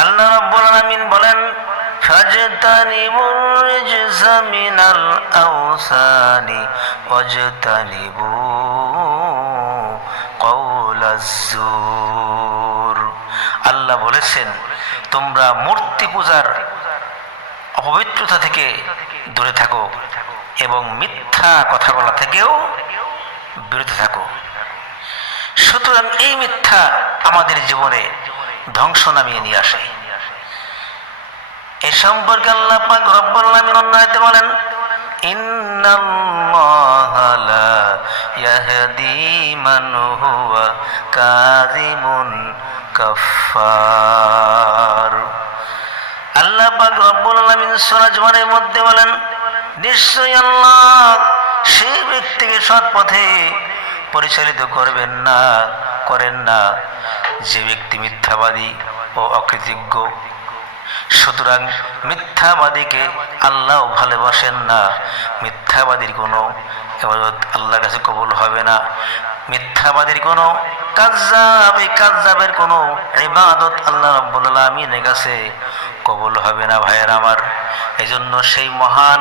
আল্লাহ রাব্বুল আলামিন বলেন আল্লাহ বলেছেন, তোমরা মূর্তি পূজার অপবিত্রতা থেকে দূরে থাকো এবং মিথ্যা কথা বলা থেকেও বিরত থাকো। সুতরাং এই মিথ্যা আমাদের জীবনে ধ্বংস নামিয়ে নিয়ে আসে। এ সম্পর্কে আল্লাহ পাক রব্বুল আলামিন অন্য আয়াতে বলেন মধ্যে বলেন, নিশ্চয়ই আল্লাহ সেই ব্যক্তিকে সৎ পথে পরিচালিত করবেন না, করেন না। যে ব্যক্তি মিথ্যাবাদী ও অকৃতজ্ঞ, সুতরাং মিথ্যাবাদীকে আল্লাহ ভালোবাসেন না। মিথ্যাবাদীর কোনো এবাদত আল্লাহর কাছে কবুল হবে না। মিথ্যাবাদীর কোনো কাজ্জাব এই কাজ্জাবের কোনো ইবাদত আল্লাহ রাব্বুল আলামিনের কাছে কবুল হবে না, ভাইয়ের আমার। এজন্য সেই মহান